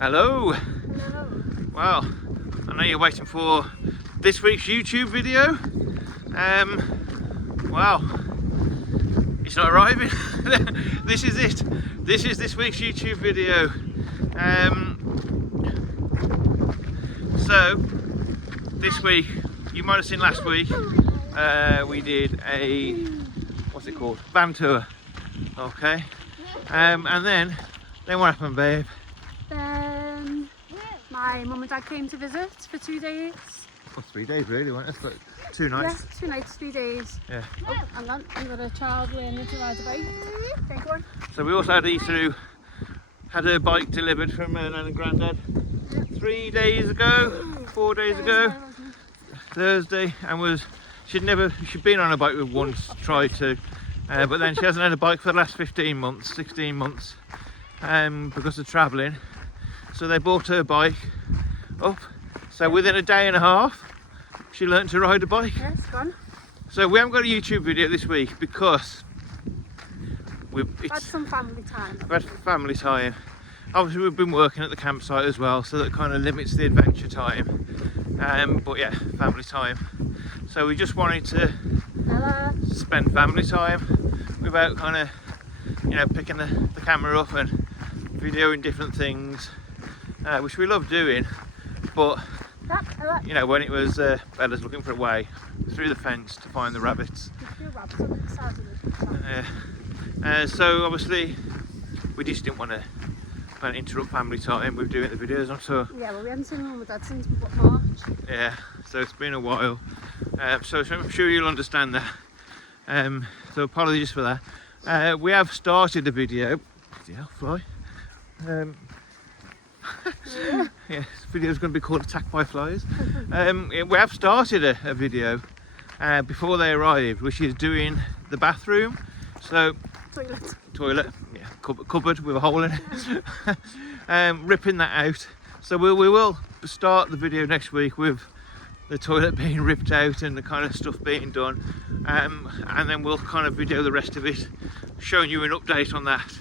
Hello. Hello. Well, I know you're waiting for this week's YouTube video. Well, it's not arriving. This is it. This is this week's YouTube video. So this week, you might have seen last week, we did a, what's it called? Van tour. Okay. And then what happened, babe? Then my mum and dad came to visit for 2 days. Well, 3 days really, wasn't it? But 2 nights. Yeah, 2 nights, 3 days. Yeah. Oh, and then we got a child learning to ride a bike. Okay, go on. So we also had Ethan, who had her bike delivered from Nan and Grandad 3 days ago, 4 days ago, Thursday, and she'd been on a bike with once, tried to, but then she hasn't had a bike for the last 15 months, 16 months, because of travelling. So they bought her bike up. So within a day and a half, she learnt to ride a bike. Yes, go on. So we haven't got a YouTube video this week because We've had some family time. We've had family time. Obviously we've been working at the campsite as well, so that kind of limits the adventure time. But yeah, family time. So we just wanted to spend family time without kind of, you know, picking the camera up and videoing different things, which we love doing. But you know, when it was Bella's looking for a way through the fence to find the rabbits. So obviously we just didn't want to interrupt family time with doing the videos. So yeah, well, we haven't seen mum and dad since March. Yeah, so it's been a while. So I'm sure you'll understand that. So apologies for that. We have started the video. Yeah, fly. Yeah, this video is going to be called Attacked by Flies. We have started a video before they arrived, which is doing the bathroom. So toilet, yeah, cupboard with a hole in it. Ripping that out. So we will start the video next week with the toilet being ripped out and the kind of stuff being done, and then we'll kind of video the rest of it, showing you an update on that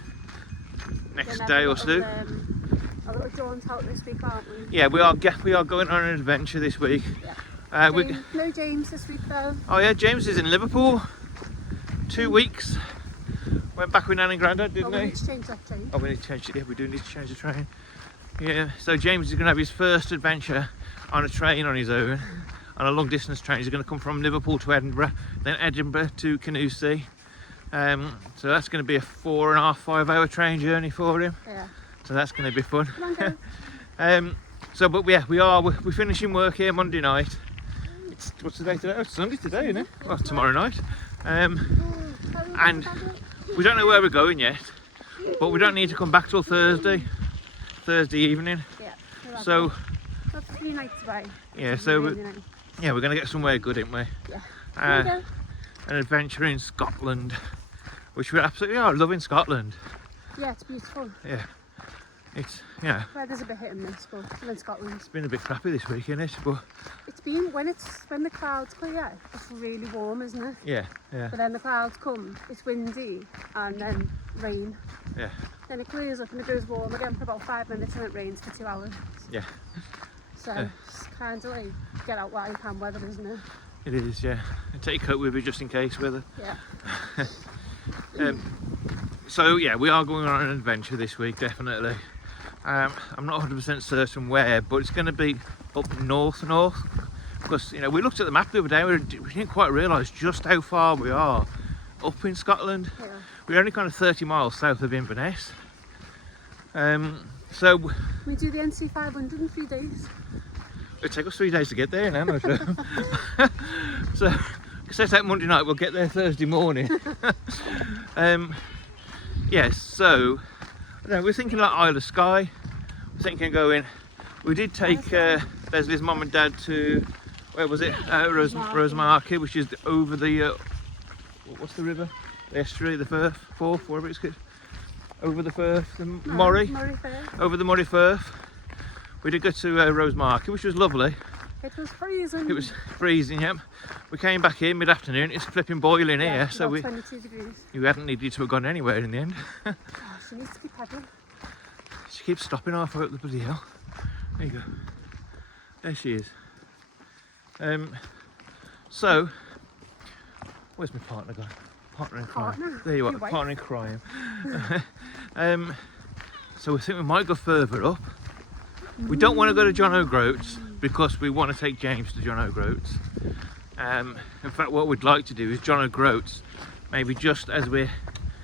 next day or so. A little jaunt out this week, aren't we? Yeah, we are going on an adventure this week. Yeah. No James this week though. Oh yeah, James is in Liverpool. 2 weeks. Went back with Nan and Grandad, didn't we he? need to change that train. Oh, we need to change it. Yeah, we do need to change the train. Yeah, so James is going to have his first adventure on a train on his own, on a long distance train. He's going to come from Liverpool to Edinburgh, then Edinburgh to Canusie. So that's going to be a 4.5, 5 hour train journey for him. Yeah. So that's going to be fun. Come on, but yeah, we're finishing work here Monday night. What's the day today? Oh, it's Sunday today, isn't it? Well, tomorrow night. And we don't know where we're going yet, but we don't need to come back till Thursday evening. Yeah. So that's 3 nights away. Yeah. So we're going to get somewhere good, aren't we? Yeah. An adventure in Scotland, which we absolutely are loving Scotland. Yeah, it's beautiful. Yeah. It's, you know, weather's a bit hit and miss, but in Scotland it's been a bit crappy this week, isn't it? But it's been when the clouds clear, it's really warm, isn't it? Yeah. But then the clouds come, it's windy, and then rain. Yeah. Then it clears up and it goes warm again for about 5 minutes, and it rains for 2 hours. Yeah. So it's kind of like get out while you can weather, isn't it? It is, yeah. And take your coat with you just in case weather. Yeah. So yeah, we are going on an adventure this week, definitely. I'm not 100% certain where, but it's going to be up north, because you know, we looked at the map the other day, we didn't quite realise just how far we are up in Scotland. Yeah. We're only kind of 30 miles south of Inverness. So we do the NC 500 in 3 days. It'll take us 3 days to get there now, no sure. So it says out Monday night, we'll get there Thursday morning. Yes, so we're thinking like Isle of Skye. We're thinking going. We did take Leslie's mum and dad to, where was it? Rosemarket, which is over the what's the river? The estuary, the Firth, whatever it's called. Over the Firth, the Moray. Over the Moray Firth. We did go to Rosemarket, which was lovely. It was freezing. It was freezing, yep. We came back here mid-afternoon, it's flipping boiling here, so 22 degrees. We hadn't needed to have gone anywhere in the end. She needs to be pedalling. She keeps stopping halfway up the bloody hill. There you go. There she is. So, where's my partner gone? Partner in crime. Partner? There you are, Your wife? partner in crime. So we think we might go further up. We don't want to go to John O'Groats because we want to take James to John O'Groats. In fact, what we'd like to do is John O'Groats, maybe just as we're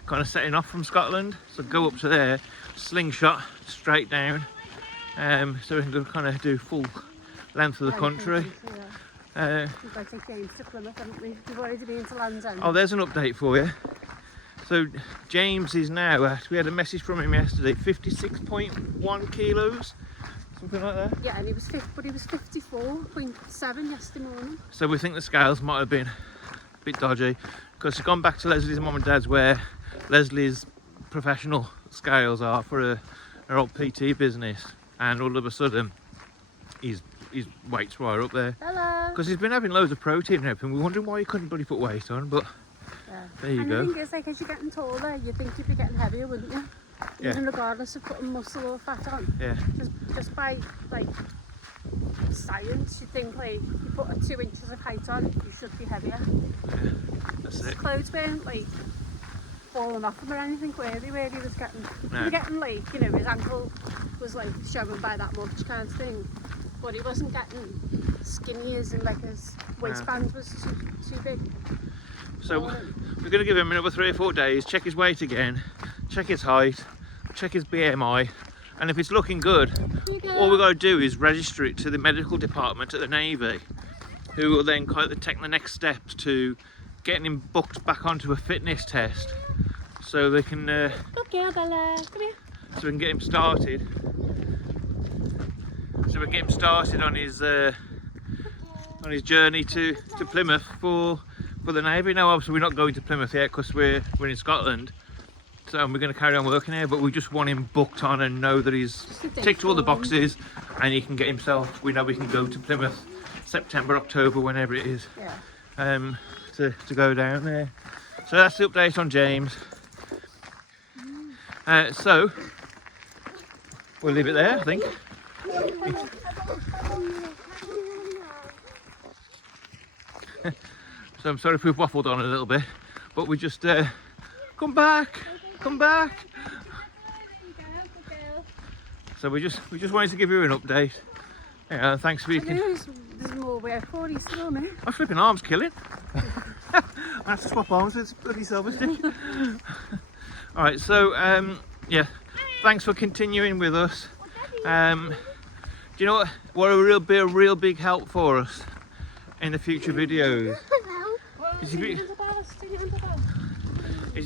kind of setting off from Scotland. So go up to there, slingshot straight down, so we can go kind of do full length of the country. We've got to take James to Plymouth, haven't we? We've already been to Land's End. Oh, there's an update for you. So James is now, we had a message from him yesterday, 56.1 kilos, something like that. Yeah, and he was 54.7 yesterday morning. So we think the scales might have been a bit dodgy because he's gone back to Leslie's mum and dad's where Leslie's professional scales are for her old PT business, and all of a sudden his weight's right up there. Hello. Because he's been having loads of protein and everything. We're wondering why he couldn't bloody put weight on, but Yeah. there you and go. the thing is, like, as you're getting taller, you think you'd be getting heavier, wouldn't you? Yeah. Even regardless of putting muscle or fat on. Yeah. Just by, like, science, you think, like, you put 2 inches of height on, you should be heavier. That's His it. clothes weren't, like, falling off him or anything, where he was getting. No. He was getting, like, you know, his ankle was, like, showing by that much kind of thing. But he wasn't getting skinny as in, like, his waistband was too big. So we're going to give him another 3 or 4 days, check his weight again, check his height, check his BMI, and if it's looking good, all we've got to do is register it to the medical department at the Navy, who will then kind of take the next steps to getting him booked back onto a fitness test, so they can Good girl, Bella. Come here. so we can get him started. So we can get him started on his journey to Plymouth for the Navy. Now obviously we're not going to Plymouth yet because we're in Scotland, so we're going to carry on working here, but we just want him booked on and know that he's ticked all the boxes and he can get himself, we know we can go to Plymouth September, October, whenever it is, Yeah. to go down there. So that's the update on James. So we'll leave it there, I think. So I'm sorry if we've waffled on a little bit, but we just come back. So we just wanted to give you an update. Yeah, thanks for your. There's more work for you still, mate. My flipping arm's killing. I have to swap arms with this bloody silver stick. All right, so yeah, thanks for continuing with us. Do you know what will be a real big help for us in the future videos? Is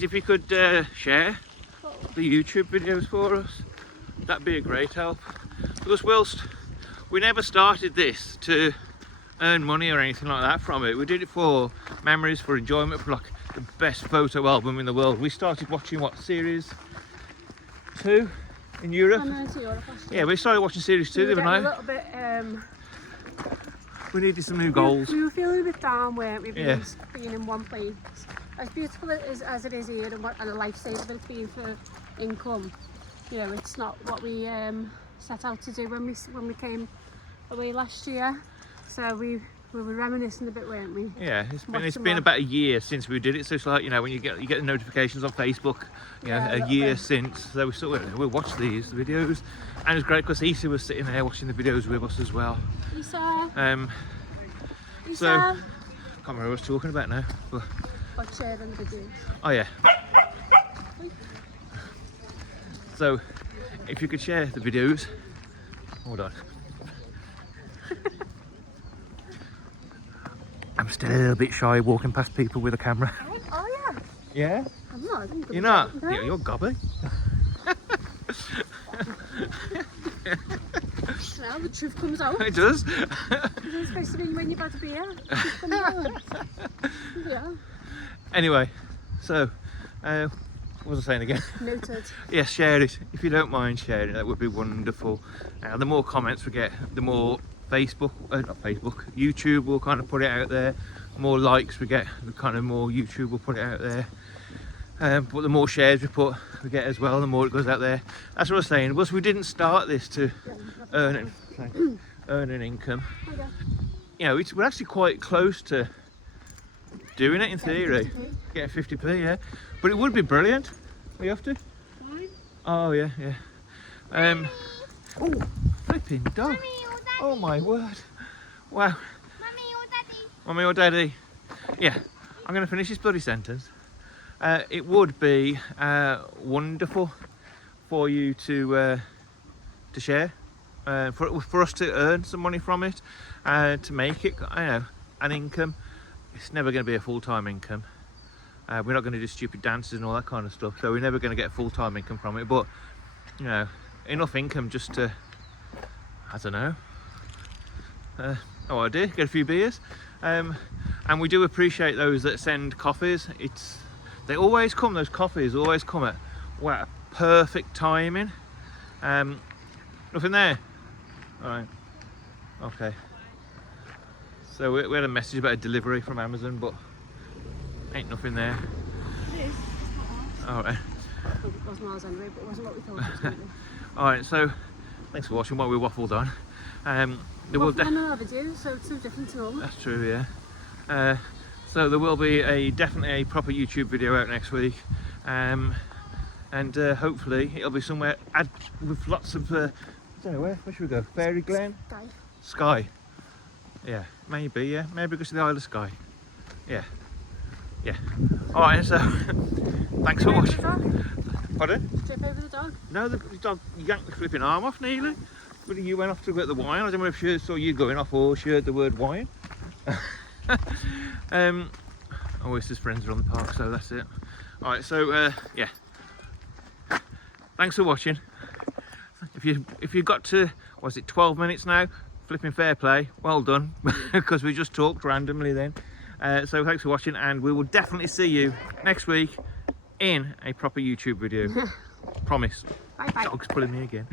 if you could share the YouTube videos for us. That'd be a great help. Because whilst we never started this to earn money or anything like that from it, we did it for memories, for enjoyment, for like the best photo album in the world. We started watching what, series 2 in Europe? Yeah, we started watching series 2 the other night. A little bit, We needed some new goals. we were feeling a bit down, weren't we? Yeah. Being in one place. As beautiful as it is here and a lifesaver it's been for income, you know, it's not what we set out to do when we came away last year. So we were reminiscing a bit, weren't we? Yeah, it's been about a year since we did it. So it's like, you know, when you get the notifications on Facebook, you know, Yeah, a year since. So we'll watch these videos, and it's great because Issa was sitting there watching the videos with us as well. Isa. So I can't remember what I was talking about now. But, About sharing the videos. oh yeah. So if you could share the videos, hold on. I'm still a little bit shy walking past people with a camera. Oh yeah. Yeah? I'm not. I didn't You're not? No. You're gobby. Now the truth comes out. It does. It's supposed to be when you've had a beer. The truth comes out. Yeah. Anyway, so what was I saying again? Noted. Yes, share it. If you don't mind sharing, that would be wonderful. The more comments we get, the more YouTube will kind of put it out there. The more likes we get, the kind of more YouTube will put it out there. But the more shares we get as well, the more it goes out there. That's what I was saying. Once we didn't start this to earn an income, you know, we're actually quite close to doing it in theory. Get 50p, yeah. But it would be brilliant. We have to. Oh yeah, yeah. Oh, flipping dog. Oh my word. Wow. Mummy or daddy? Yeah. I'm going to finish this bloody sentence. It would be wonderful for you to share, for us to earn some money from it, to make it, you know, an income. It's never going to be a full-time income. We're not going to do stupid dances and all that kind of stuff, so we're never going to get a full-time income from it. But you know, enough income just to, I don't know. Oh, I did get a few beers, and we do appreciate those that send coffees. They always come. Those coffees always come at perfect timing. Nothing there. All right. Okay. So we had a message about a delivery from Amazon, but ain't nothing there. It is. It's not ours. All right. I think it wasn't ours anyway, but it wasn't what we thought it was going to be. All right. So thanks for watching while we waffled on. There will on our videos, so it's no different to normal. That's true, yeah. So there will be definitely a proper YouTube video out next week, and hopefully it'll be somewhere with lots of I don't know, where should we go? Fairy Glen? Skye. Yeah, maybe, yeah. Maybe go to the Isle of Skye. Yeah. Yeah. Alright, so thanks for watching. Pardon? Trip over the dog? No, the dog yanked the flipping arm off nearly. But you went off to get the wine. I don't know if she saw you going off or she heard the word wine. Oh, it's his friends are on the park, so that's it. Alright, so yeah. Thanks for watching. If you got to, was it 12 minutes now? Flipping fair play. Well done, because we just talked randomly then. So thanks for watching, and we will definitely see you next week in a proper YouTube video. Promise. Bye bye. Dog's pulling me again.